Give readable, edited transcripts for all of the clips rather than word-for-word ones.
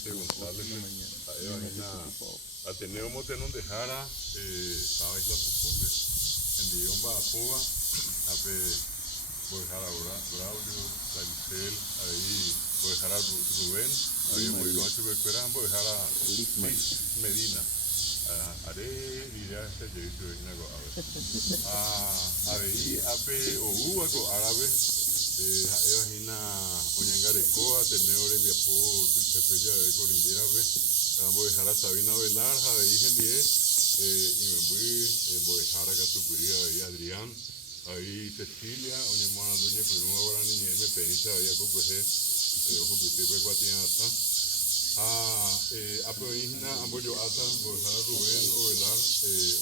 Vicente González, Ateneo Motenón de Jara, estaba Isla Tucumbe, en Diomba Apoa, Ape, Bojara Braulio, Dalicel, ahí Bojara Rubén, ahí Bojara Becuera, Bojara Medina. Are diría este yerito de Hinago Abe. Ahí Ape Ogu Ago Árabe, Hina Oñangarecoa, Teneo Rembiapo, Tuichacuella de Cordillera, Bojara Sabina Velar, ahí Gendie, y me voy Bojara Catucuría, ahí Adrián, ahí Cecilia, Oñemana Duña, Primo ahora niña, me penita, ahí a Cocoje, Ojo Cuitipe Cuatiata. Apoína, Amboyo Ata, Bojara Rubén, Ovelar,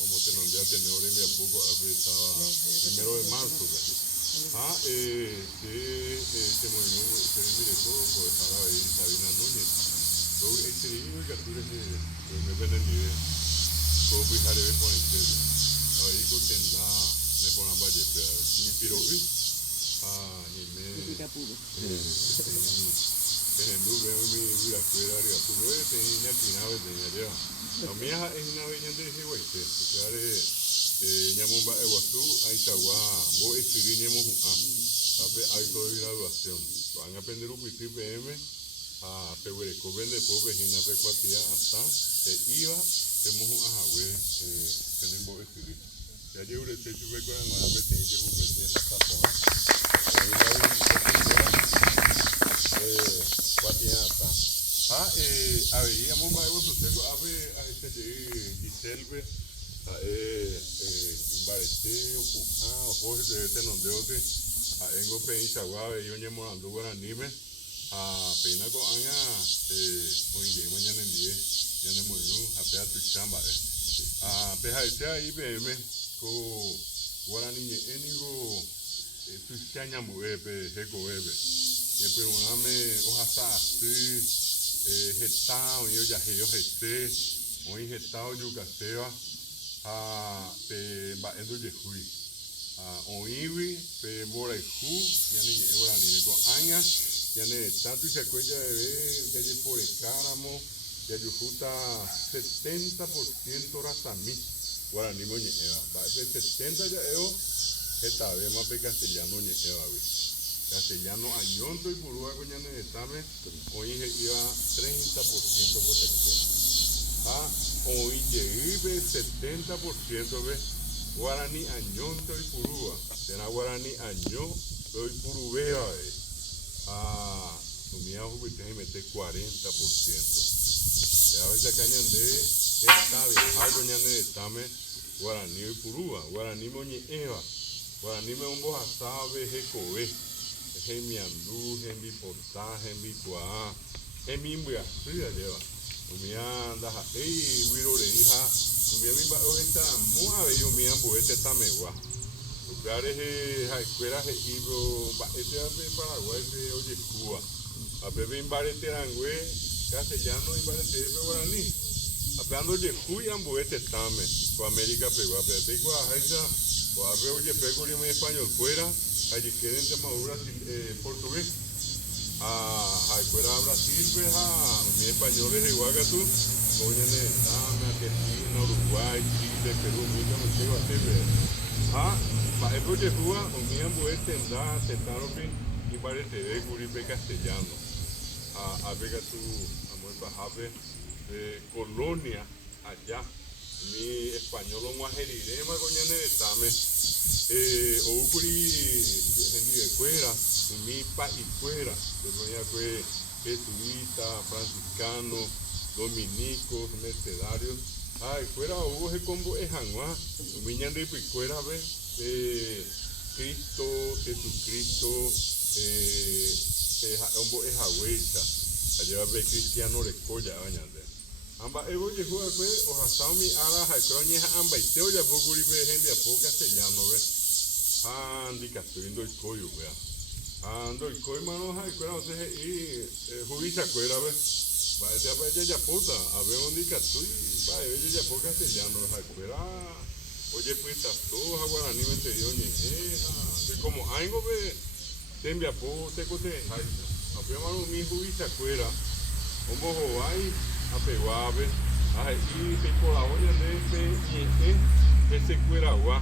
Omotenón ya Teneo Rembiapo, estaba primero de marzo. Este movimiento se directo por estar ahí Sabina Núñez. Luego exterior y capturas de me ven el nivel. Como fijaré de por el ahí con tenda de por ambas yepeas. Ni piro ni me. Ejemplo, veo mi afuera arriba. Tú ves, tenía que nave tenía ya. La mía es una vez de ese güey. Ñamomba Eguazú, Aitagua, Bo Estiri Ñemojuá, acto de graduación. Van a aprender un PT PM a Pehuereco, vende pobre, Gina Pecuatía, hasta iba, tenemos a Jahwe, tenemos Estiri. Ya llevo el techo de Coran, a ver, llevo el hasta Poja. Cuatía hasta. A ver, Ñamomba Eguazú, a ver, a este Giselbe. Imbarete, Jorge de Tenondeote, Engo Peña Guave, yo llamo Andu Guaranime, Peina con Anga, muy bien, mañana en 10, ya no muy bien, a Pea tu chamba, Peja de Sea IBM, con Guarani, Enigo, tu chaña mueve, Jeco Bebe, y preguname, Ojasa, Getao, yo ya yo gesté, hoy Getao, Yucaseba. Pe baendo Yehui, Oiwi, pe Moraihu, yani Guarani, con Aña, yani tanto y se cuenta de por el cáramo, ya Yujuta 70% Razami, Guarani Moñeva, va de 70 ya esta vez más pe castellano Ñeva, castellano Añonto y Purúa con yani de Tame, hoy iba 30% protección. Hoy llegué 70% de Guarani Añonto y Purúa. Será Guarani Añó, soy Purubea. Sumía Jupiter y mete 40%. Ya ves la caña de esta vieja coña de Tame, Guarani y Purúa. Guarani Moñeva. Guarani me un bojasabe, Jecobe. Gemiandú, Gembipotá, Gembicuá, Gemimbuasía lleva. Umia anda wiro le hija umia mi ba esta mua yo mi ambo este tamegua lugares escuelas ibo ba este ave Paraguay de oye Cuba a bebé en bare terangüe castellano y bare de guaraní hablando de Cuba ambo este tame con América pegó a bebé con esa o a ver oye pego en español fuera allí quieren de madura portugués fuera a Brasil, pues mi español es igual que tú, oye, Argentina, Uruguay, Chile, Perú, me llevo a hacer, para eso yo juego, o mi ambo es tendrá, tentarope, y parece de curipe castellano, a ver tu amor bajabe, de Colonia, allá, mi español lo más herirema, coña, en el examen, o Ucuri, gente de fuera, mi país fuera, que fue jesuita, franciscano, dominicos, mercedarios, fuera hubo que combo es Janua, miñan de picuera ve, Cristo, Jesucristo, hombo es Agüecha, allá ve cristiano recolla, bañande. Amba evo llegó a ver, o hasta mi ara, jacroña, amba y teo ya fue ve gente a poco castellano, ve, andi castellano y coyo, vea. Ando y coi mano hay cuera o sea y jubisa cuera ve va ya ya puta a ver dónde catu va ella ya por castellano hay cuera oye pues todo Guarani me te dio ni como algo ve te envía po te cote hay a ver mano mi jubisa cuera ombohovái apeguápe ahí peiporãóña ndépe ñe'ẽ hesekueragua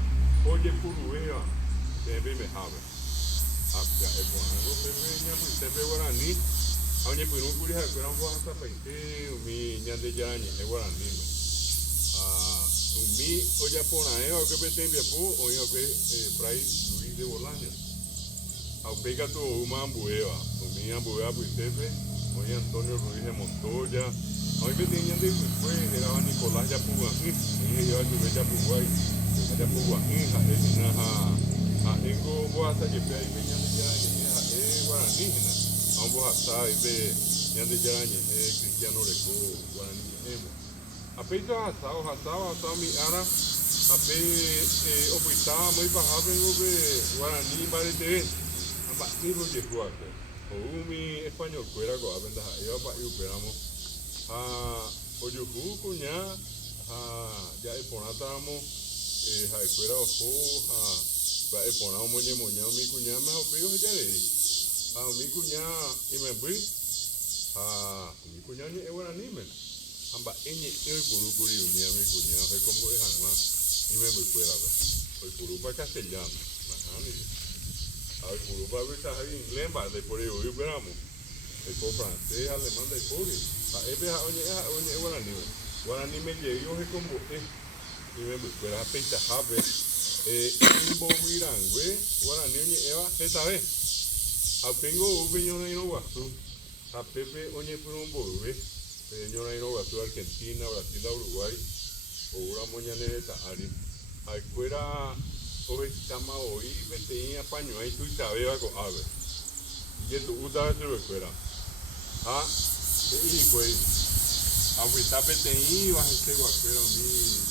ojepuruvéva tembemehápe apya'eporãngo pépe ñapytépe Guarani ha oñepyrũkuri ha'ekuéra ombohasapaite umi Ñandejára ñe'ẽ Guaraníme umi ojaporã'ẽva uképe tembiapo oĩ upe Fray Luis de Bolaños ha upéi katu oúma ambuéva umi ambué apytépe oĩ Antonio Ruiz de Montoya hoy peteĩ ñandepykue hérava Nicolás Japugua'ỹ oĩheiva chupe Japuguái Japugua'ỹ ha'éhina ha'éngo ombohasajepe aipe Ñandejára ñe'ẽ ha'e Guarani hína ha ombohasa aipe Ñandejára ñe'ẽ Cristiano Reko Guarani ñe'ẽme apéicha ohasa mi ára ape opytáva moipahápengope Guarani mba'reteve amba'ýpe ojehúape oúmi españolkuéra ko'ápe ndaha'éva pa'i upéramo ha ojuhu kuña ha ja'eporãtamo ha'ekuéra oho ha mba'eporã omoñemoña umi kuñáme ha upéi ohejarei ha umi kuña imembýi ha umi kuña ñe'ẽ Guaraníme ha mba'e ñe'ẽ oipurúkuri umi umi kuña ohekombo'e hag̃ua imembýkuérape oipurúpa castellano nahániri ha oipurúpa vysaha inglés mba'e ndoiporevoi upéramo oipo francés alemán ndaipóri ha'épe oñe'ẽ Guaraníme Guaraníme jey ohekombo'e imembýkuéra ha peichahápe imbovýrangue Guarani oñe'ẽva hetave ha upéingo oupe ñorairõ guasu ha pépe oñepyrũmboyve ñorairõ guasu Argentina, Brasil, Uruguay oúramo ñane retã ári ha'ekuéra ohechamavoi peteĩ apañuái tuichavéva ko'ápe ijetu'útava chuvekuéra ha he'i hikuái apyta peteĩva hecheguakuéra umi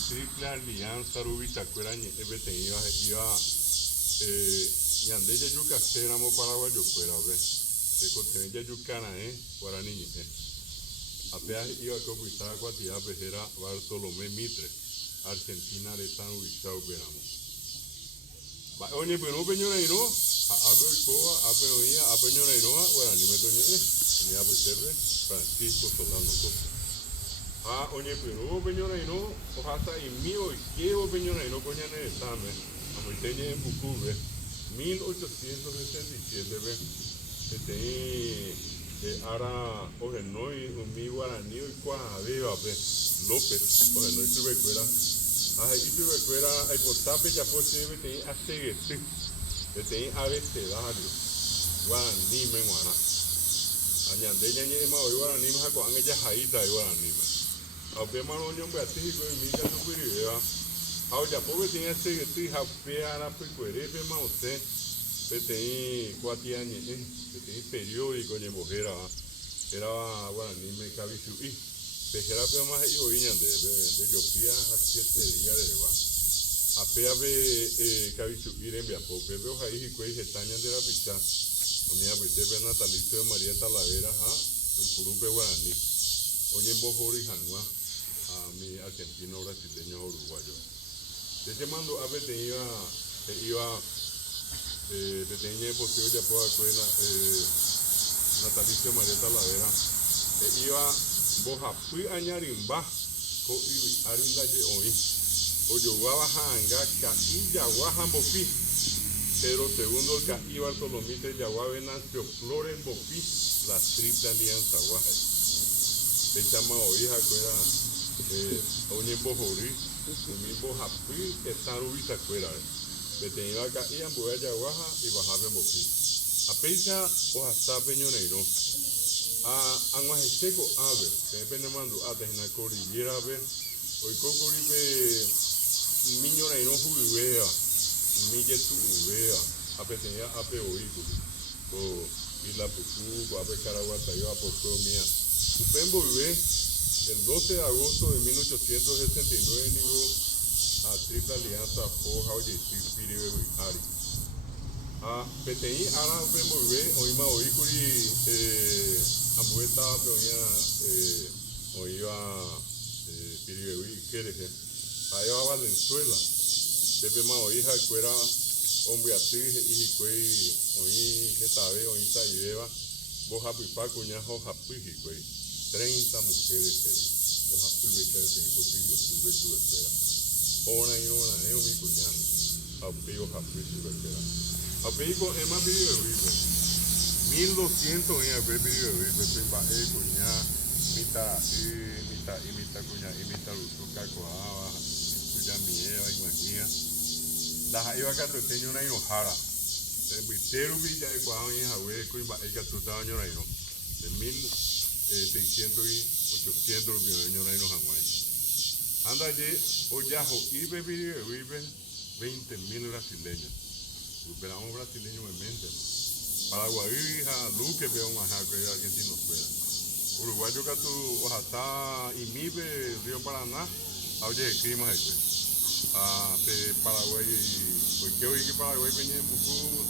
Triple Alianza ruvichakuéra ñe'ẽ peteĩva he'íva ñande jajukaséramo paraguajokuérape tekotevẽ jajukara'ẽ Guarani ñe'ẽ apea he'íva ko opyta kuatiápe héra Bartolomé Mitre Argentina retã ruvicha upéramo mba'e oñepyrũpe ñorairõ ha ápe oikóva ápe oĩ ápe ñorairõva Guaraníme toñe'ẽ umi apytépe Francisco Solano Costa ha oñepyrũvope ñorairõ ohasa'imi oikevope ñorairõ ko ñane retãme amoite ñe'ẽmbukuve 1867pe peteĩ ára ohenói umi Guarani oikuaavévape López ohenói chuvekuéra ha he'i chuvekuéra aipotápe japo che peteĩ asẽjety peteĩ abecedario Guaraníme g̃uarã ha ñande ñañe'ẽmavoi Guaraníme ha ko'ág̃a jahaítavi Guaraníme ha upémarõ oñombyatý hikuái umi ikatupyrivéva ha ojapo peteĩ asẽjety ha upe arapykuerépema osẽ peteĩ kuatia ñe'ẽ peteĩ periódico ñembohérava hérava Guaraníme kavichu'i pehérape'ama he'ivoi ñandépe ndejopía ha 7 días reva ha péape kavichu'i rembiapópe ohai hikuái heta ñande rapicha umi apytépe natalicio de María Talavera ha oipurúpe Guarani oñembohory hag̃ua ha umi argentino brasileño uruguayo techemandu'a peteĩva he'íva peteĩ ñe'ẽpoty ojapova'ekue natalicio de María Talavera he'íva mbohapy añarimba ko yvy'ári ndaje oĩ ojoguáva ha'ãnga ka'i jagua ha mbopi Pedro II ka'i Bartolomé jagua Venancio Flores mbopi la Triple Alianza guaje peichamavoi ha'ekuéra oñembohory umi mbohapy heta ruvichakuérare peteĩva ka'i ambue jagua ha ivahápe mbopi apéicha ohasápe ñorairõ ag̃uahẽke ko'ápe peẽpe nemandu'áta hína cordillerape oikókuripe umi ñorairõ hu'yvéva umi jetu'uvéva ha peteĩ ápe oíkuri ko Vilapyku ko'ápe Caraguatãiva apokue umíva upe mboyve el 12 de agosto de 1869 niku ha Triple Alianza ha ojeity Pírive Vy'ári ha peteĩ ára upe mboyve oĩma oíkuri ambue távape oĩva Pírive Vy'íkerehe ha'éva Valenzuela pépema oĩ ha'ekuéra ombyaty he'i hikuái oĩ hetave oĩ sa'ivéva mbohapypa kuña hohapy hikuái 30 mujeres oja fui beca de consigue fui ver tu espera hora y hora mi cuñado apego japi tu espera apego es más video de vive 1200 en el video de vive fui ba cuñado mita cuñado mita luto cacoaba cuya mi eva y magia la iba a teño una enojara el vitero villa de cuando en Hawaii con ba ella tu daño no de 1600 y 800 años no Hawaii anda allí oyajo y vive 20.000 brasileños recuperamos brasileños en mente Paraguay Luque veo más que argentino fuera uruguayo que tu ojalá y mibe río Paraná oye clima pe Paraguay porque hoy que Paraguay venía en Bucú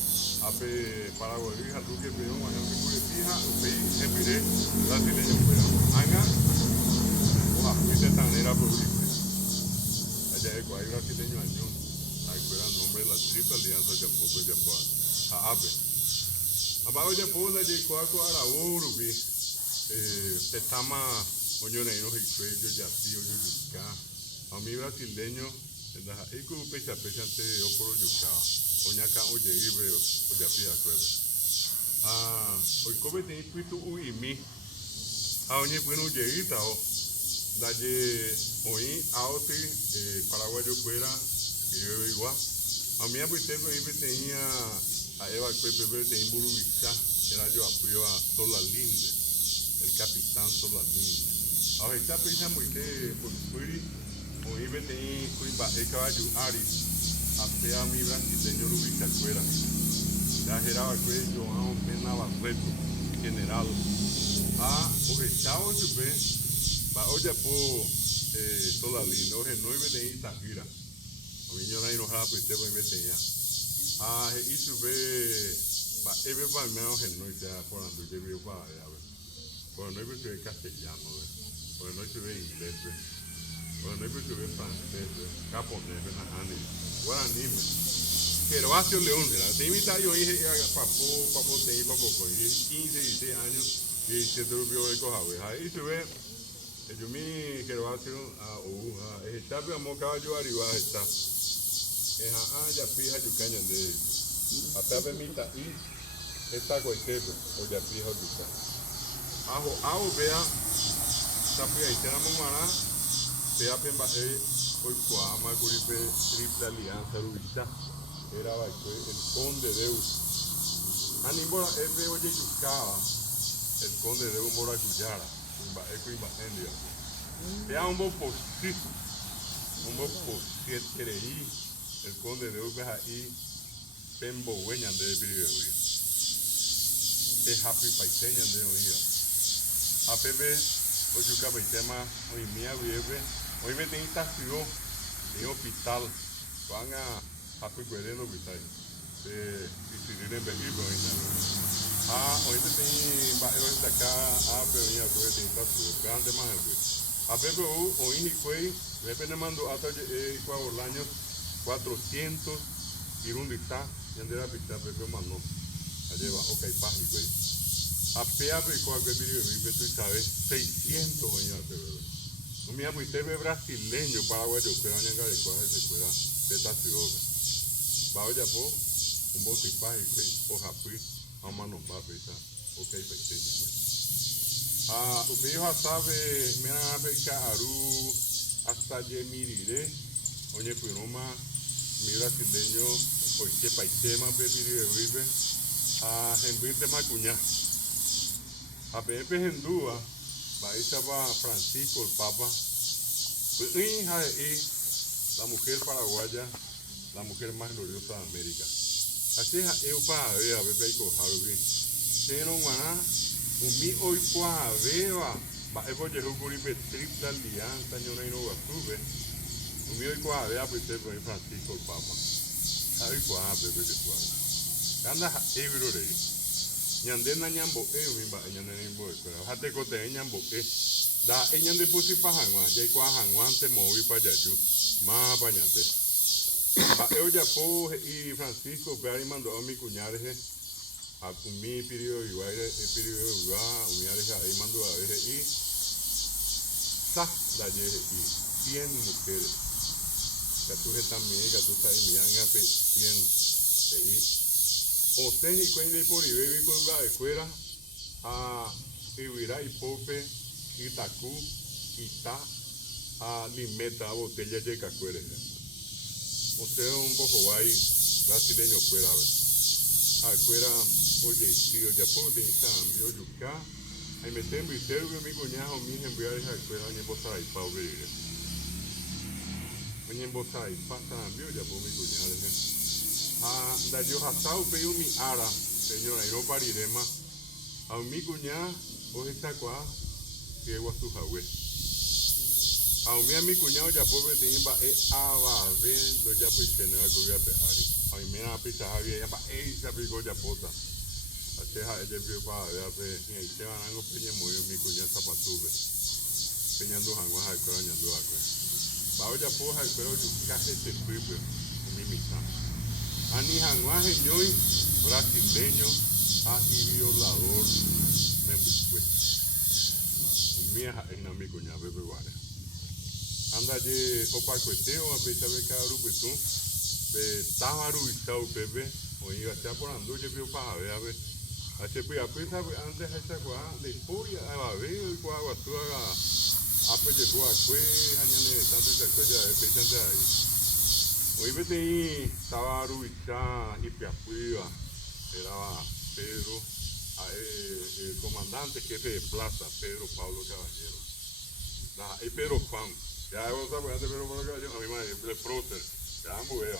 ape Paraguay Luque veo más que por fija pe empire brasileño fuera anga ojalá tan era posible allá de Guay brasileño año ahí fuera nombre de la triple alianza Japón a ape abajo ya puedo la llegó a la urubi petama oñoneiro y ya tío yuca a mi brasileño la eco pecha ante oporo yuca oñaca oye ibe oya pia cueve hoy come te intuito uy mi oñe bueno lleguita o la ye hoy aote paraguayo fuera que yo igual a mí pues tenía a Eva Pepe de Imburubica era yo apoyo a Solalinde el capitán Solalinde ahora está pensando que por fui o iba tenía cuiba el caballo Ari a mi brasileño Rubica fuera ya geraba que yo a un pena barreto general o estaba supe va oye por Solalinde oye no iba tenía Tajira a mí yo no enojaba pues te voy a meter y sube ebe para menos que no sea por ando que veo para por no iba se castellano por no se ve inglés por no iba se ve francés japonés benahani guaraní pero hace león te invita yo dije papo te iba poco 15 16 años y se te vio de cojawe ahí se ve yo mi quiero hacer está pero caballo arriba está ya fija yucaña de hasta permita y esta cualquier o ya fija yuca ajo vea tapia y tenemos mara vea pemba hoy cuama curipe triple alianza rubita era el conde Deus anibora ebe oye yucaba el conde Deus mora cuyara imba endia vea un poco siete el conde de Ubeja ahí Pembo Hueñan de Piribehuí es happy paiseña de oída a Pepe o yuca paisema hoy mía vive hoy me tengo estación de hospital van a happy cuereno hospital y si tienen bebido hoy me tengo barrio de acá pero ya tuve que estación grande más a Pepe hoy y fue Pepe le mandó hasta el año 400 y un dictá y andera picta Pepe Manó allá va ok paz y güey a pea rico a que vive tú sabes 600 años no me amo y te ve brasileño paraguayo pero añanga de cosas de fuera de esta ciudad va ya po un bote paz y güey o japi a mano va pesa ok pequeño güey usted ya sabe me ha beca aru hasta yemirire oye pues no más mi brasileño porque paisema prefiere vive en vinte macuña a Pepe Hendúa va estaba Francisco el Papa pues hija de la mujer paraguaya la mujer más gloriosa de América así es eu para ver a Pepe y cojarubi pero maná un mi hoy cuá vea va evo llegó con triple alianza yo no hay no sube un mi hoy cuá vea pues Francisco el Papa ay cuá Pepe que suave anda ebro de ñandena ñambo mi ba ñandena ñambo pero hate cote ñambo da ñande pusi pa hangwa ya cuá hangwa te movi pa yayu ma pa ñande ba eu ya po y Francisco pe ahí mandó a mi cuñado a mi periodo igual periodo igual mi ahí mandó a ver y sa la yeje y 100 mujeres. Catuje también, catuja y mi angape 100 ahí. Oten y cuende por y baby con la escuela a Ibirá y Pope, Itacú, Ita, a Limeta, botella de cacuere. Usted un poco guay brasileño cuera, a ver. A cuera, oye, tío, ya puedo te cambio, yuca. Ahí me tengo y tengo mi cuñado, mi enviar esa cuera, ni botar y pau ver. Oye, botar y pasa cambio, ya puedo mi cuñado. Ah, da yo hasta upeo mi ara, señora, y no pariré más. A mi cuñada, o esta cuá, que guasu jawe. A mi cuñado ya pobre timba ava ve lo ya pues tiene algo ya pe ari. A mí me ha pisa había ya pa se aplicó ya pota. Ateja ella vio pa ya pe y se van algo peña muy mi cuñada zapatube. Peñando hango ha que añando acá. Ba ya poja pero yo casi te pipe mi misa. Ani hango ha ñoy brasileño a violador me bisque. Mía en mi cuñada bebe guare. Anda de opa cueteo a pecha beca rupetu be tabaru itau pepe o iba a por ando je pio pa a ver a se pia pesa antes esa kwa de polla a ver y kwa tu a pe de kwa kwe anyane tanto se koja e pecha de ahí o iba de tabaru ita y pia pia era Pedro el comandante jefe de plaza Pedro Pablo Caballero y Pedro Juan. Ya vos sabés, antes pero por acá yo a mi madre, el prócer, ya amo vea,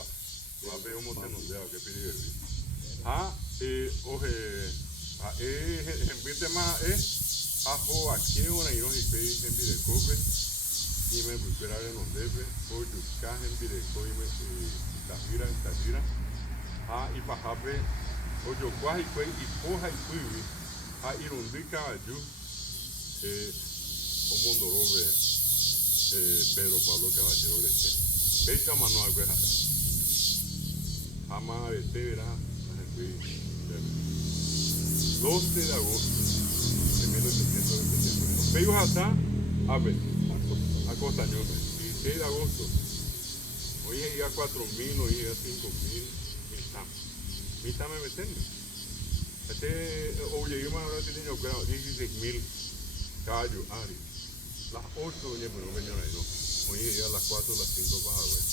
va a ver un montón de que pide el oje, en vez de más ajo aquí una y no y pedí en vide cope y me buscará en los debe, o yucas en vide cope y tajira, y pajape, o yo cuaji cue y poja y cuivi, irundica ayu, o mundo robe. Pedro Pablo Caballero de este. Esta manual pues ama de Tera, 12 de agosto de 1871. Pegos hasta a ver, a Costañón, 16 de agosto. Hoy es ya 4.000, hoy es 5.000, mitad me meten. Oye, yo me habrá tenido 16.000 caballos, Ari. Las 8 doña pero peñora y no. Oye, ya a las 4, las 5 para ver.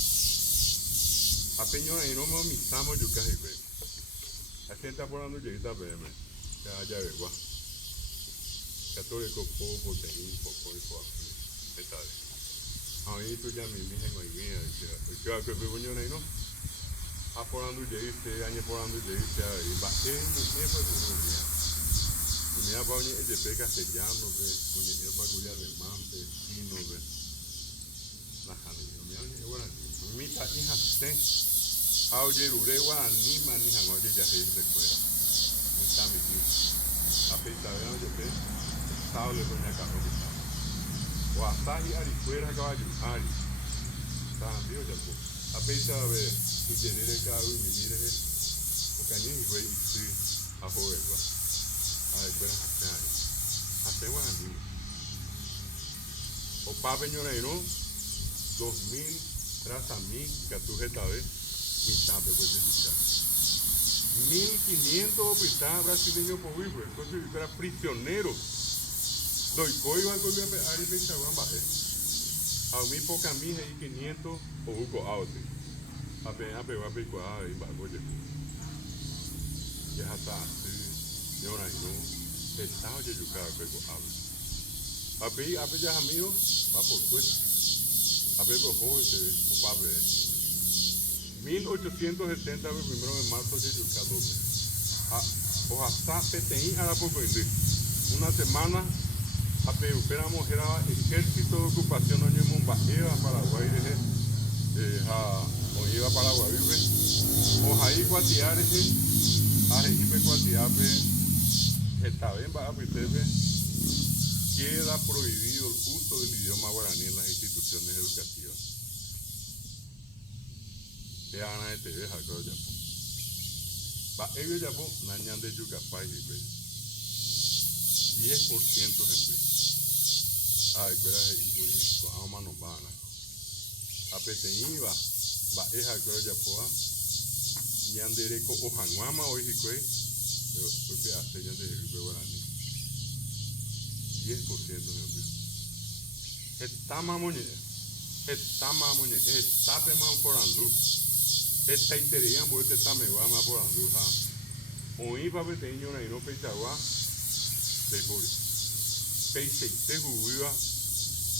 A peñora y no me omitamos yo casi ve. A gente está poniendo lleguita PM. Ya ve, guau. Católico, poco, tenis, poco, y poco. ¿Qué tal? Ahí tú ya me dije, no hay mía. Yo que peñora y no. A poniendo lleguita, año poniendo lleguita. Y va, me fue tu día. Unidad para unir de pe castellano, unidad para cuidar de mampe, chino, la janilla. Unidad guaraní. Mita hija se, auye rure guaraní, manija no oye ya se recuerda. Mita mi tío. A peita vean de pe, sable doña Carlos. O hasta ahí arifuera caballo, ari. También ya pues. A peita ve, y tener el caballo y vivir o cañón y güey, y sí, a joder, a ver, hace guaraní. O pa peñoreiro, 2.000, tras a mí, que tu jeta ve, mi tampe, pues, 1.500 hospital brasileño por vivir, entonces era prisionero. Doy coiba, coiba, ari pensa guamba, a mí poca mija y 500, o buco auto. Apenas pegó a picuar y va, oye. Ya está, sí, ahora no. Estado de yucado que habla. A ya amigo, va por pues. A ver, por favor, o pape. 1870, primero de marzo de yucado. O hasta PTI a la poco una semana, a esperamos era ejército de ocupación año Mombajewa, Paraguay, o iba a Paraguay, o ahí cuatiares, a Regipe cuatiape. Está bien, va a queda prohibido el uso del idioma guaraní en las instituciones educativas. Te van a te deja creo ya. Va ellos ya po nañan de yucapay y 10% en Ai, kuera hekuri ko'ãma nomba'arã. Ha peteĩva mba'e ha'ekuéra ojapoha ñande reko ohag̃uáma oĩ hikuái oipe'ase ñande revýpe Guarani 10% hemby. Hetáma amoñe'ẽ, hetápema oporandu. Hetaiterei ambue tetãmeguáma oporandu ha oĩpa peteĩ ñorairõ peichagua peipóri. Peichaite huvýva,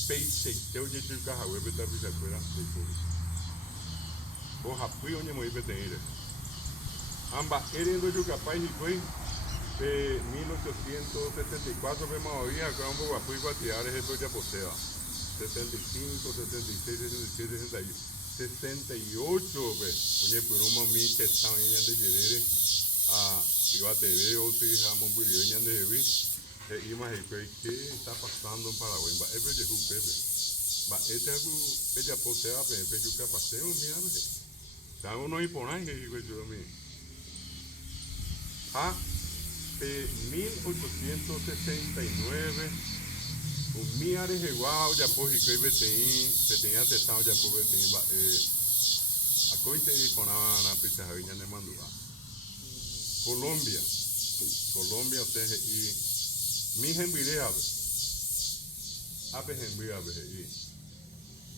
peichaite ojejukahaguépe tapichakuéra peipóri. Ohapýi oñemoĩ peteĩre. Ha mba'ére ndojukapái hikuái pe 1874 pe mavoi ha'ekuéra omboguapýi kuatiáre hepe ojaposéva. 75, 76, 77, 68 pe oñepyrũmami tetã oĩ ñande jerére Ivateve outi ha mombyrýi ñandehegui he'íma hikuái ¿qué está pasando en Paraguay? Mba'épe ojehu upépe. Mba'éteaku pejaposéva pejukapase omiape. Chávo noĩporãi hikuái churomi. Ha pe 1869 umi arehegua ojapo hikuái peteĩ atetã ojapo peteĩ mba'e akóinte iporãrã Pychãhague ñane mandu'a. Colombia osẽ he'i mi hembyrévape. Ápe hembývape he'i.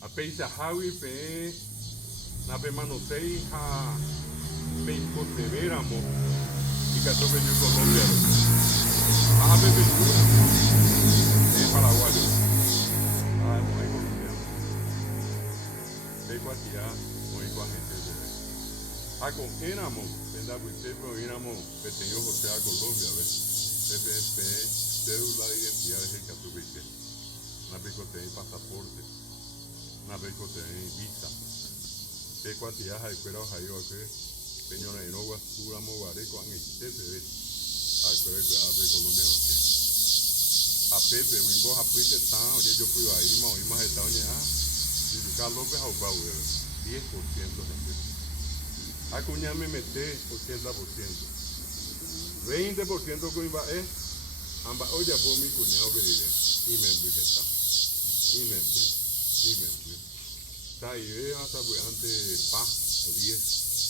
Apeichahágui peẽ napemanoséi ha peikotevéramo ikatu peju Colombiape. Ápe pejúramo paraguayo. Oĩ colombiano. Pekuatia oĩ kuañetépe. Ha ko'ẽramo pendapytépe oĩramo peteĩ ohosea Colombiape. PPP, cédula de identidad hekatu peite. Napikoteĩ pasaporte. Napikoteĩ visa. Pekuatia ha'ekuéra ohaivape peñorairõ guasúramo guare ko'añaitépe ha'ekuéra oipe'ápe Colombia okẽ. Apépe oĩmbo hapýi tetã ojejopyvaíma oĩma heta oñe'ã Jujuka López ha opa guéve 10% hemby. Ha kuñamemete 80%. 20% kuimba'e ha mba'e ojapo umi kuña operire imemby heta. Imemby. Saivéva sapy'ánte pa 10,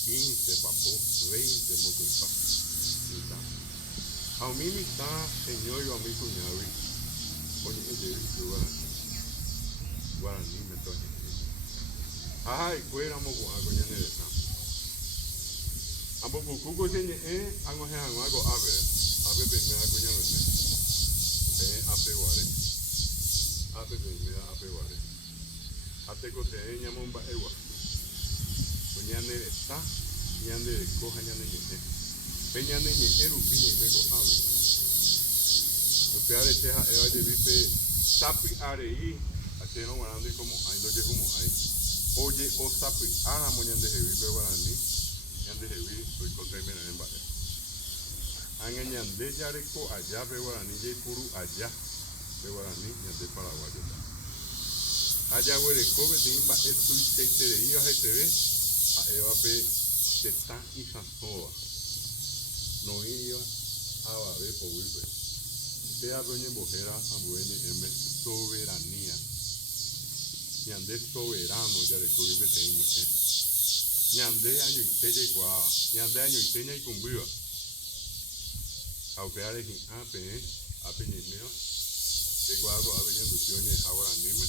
15 papo, 20 mokoipa. Mitã. Ha umi mitã heñóiva umi kuñágui oñe'ẽjey Guarani metoñe'ẽ. Ha ha'ekuéra moko'ãko ñane retã. Ambopukúko cheñe'ẽ ag̃uahẽhag̃ua ko ápe peimíva kuñameme. Peẽ ápe guare. Ápe peimíva ápe guare. Ha tekoteẽ ñamomba'e guasu. Ñane retã, ñande reko ha ñane ñe'ẽ. Pe ñane ñe'ẽ rupi ñaime ko ápe. Upeareche ha'éva jevípe sapy'arei achérõ Guarani komo'ãi ndojehumo'ãi. Oje osapy'áramo ñandehevípe Guarani. Ñandehegui oikotéimerãre mba'e. Ág̃a ñande jareko aja pe Guarani jaipuru aja pe Guarani ñande paraguayo. Ha jaguereko peteĩ mba'e tuichaitereiva hetaite ha'évape tetã isãsóva. Noĩva avave povýpe. Péape oñembohéra ambue ñe'ẽme soberania. Ñande soberano jarekógui peteĩ ñe'ẽ. Ñande añoite jaikuaáva, ñande añoite ñaikumbýva. Ha upéare hi'ã peẽ ápe ñe'ẽméva jaikuaa ko ápe ñanduti oñe'ẽha Guaraníme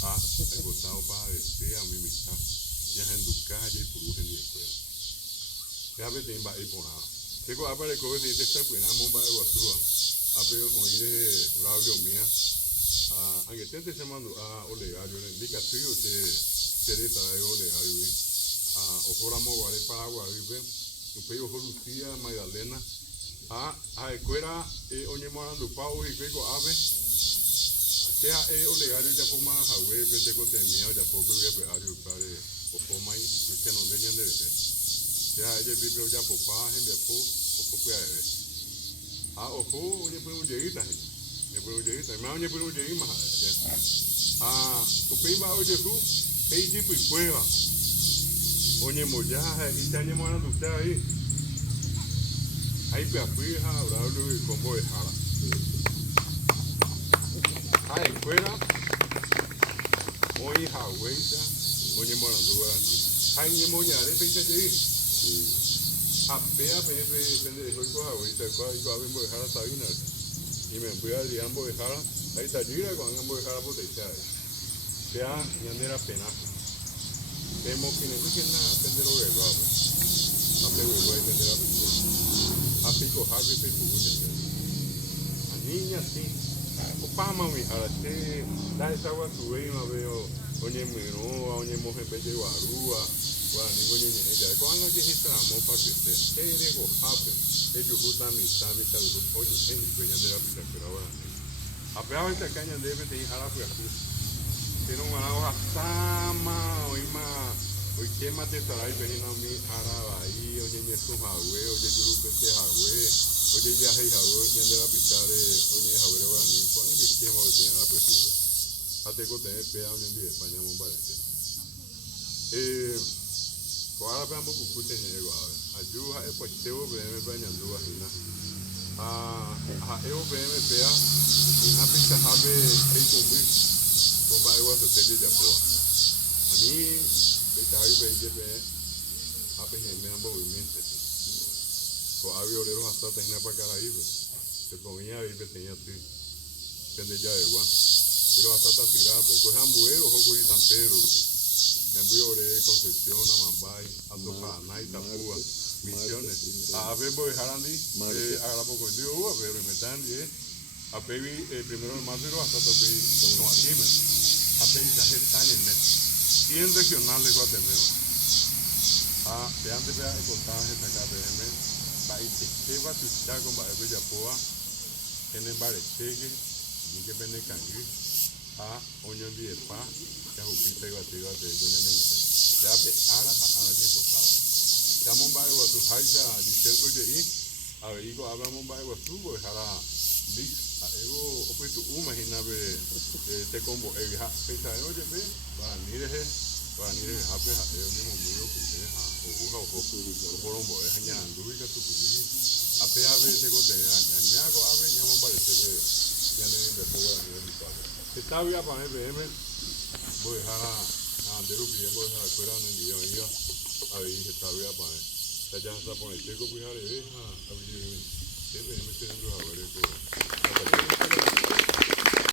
ha aipota opavete umi mitã ñahenduka ha jaipuru hendiekuéra. Péa peteĩ mba'e iporãva. Teko'ápa reko peteĩ tesapy'erã momba'e guasúva. Ápe oĩ rehe Braulio Mía. Angetente che mandu'a olegario ndikatýivo Teresa olegario. Ohóramo guare Paraguaýpe upéi oho Lucía Magdalena ha'ekuéra oñemoarandupávo hikuái ko'ápe che ha'e olegario japomahaguépe tekotemía ojapópe ujepe'ário upáre ohómai chenonde ñanderehe che ha'e jepípe ojapopa hembiapo oho pya'eve oho oñepyrũjeýta ima oñepyrũjeýma ha'e upéi mba'e ojehu heijypykuéva oñemboja ha'echa ñemoarandute aipyapy ha Braulio kombo'ehára. Ha escuela, hoy Hawaii, hoy morando guaraní. Hay ni moñare, fecha de apea, pendejo, y coja, güey, te coja, y coja, vengo dejar a Sabina. Y me voy a ir a ambos dejar, ahí está, gira con ambos dejar a potenciar. Sea, ñandera pena. Vemos que no es nada, pendero de rabo. Ape, güey, voy a entender a pescar. Ape, coja, y pe, cubuña. A niña, sí. Opama, mi jara, da esa agua tu ve, ma veo, oye, miro, oye, moje, pelle, guarúa. Guaraní moñe ya ko anga que está mo para que esté ere go hape ellos justa mi tami tal oye en peña de la pita que ahora apea esta caña debe te jala pues aquí pero una hoja sama hoy hoy que mate estará y venir a mi araba ahí oye ni su jawe oye yo que te jawe oye ya hay jawe ni de la pita de oye jawe guaraní cuando le que mo que jala pues sube hasta que te pea oye de España mo parece Kuala pembo buku tenya ego ave. Aju ha e poiteo beme banyak dua hina. Ha eo beme pea. Ina pika habe kumbi. Komba ego so tedi japoa. Ani pika habe beje be. Habe heme ambo wimente. Ko avi orero hasta tenya pa Caraibe. Se comía vive tenya ti. Pende ya ego. Pero hasta ta tirabe. Ko hambuero hokuri San Pedro. Envío de Concepción, Amambay, Alto Paraná, Itapúa, Misiones. A ver, voy a dejar Andy, a la poco en Dios, pero me están bien. A Pevi, primero el más duro hasta Topi, con Atime. A Pevi, se hace tan en net. 100 regionales Guatemala. De antes vea el contaje esta KPM, va y se va a chuchar con Baebe Yapoa, en el Barecheque, y que pende Cangri. Oño de pa, ya jupita y batido de doña niña. Ya pe ara de potado. Ya momba de tu haisa, dice el coche y a ver, digo, habla momba de tu, pues hará lis, a ego, o pues tú imagina te combo, vieja, pesa de oye, ve, para ni de jape, yo mismo muy oculteja, o buja, o por un boe, jañando, y que tu pili, a pe ave te cote, me hago ave, ya momba de te ya le de fuego a nivel de padre. Está bien para el BM, voy a dejar a Andero que voy a dejar afuera en el día a ver si está bien para él. Está ya está por el teco, pues a ver, a ver, el BM tiene que saber esto.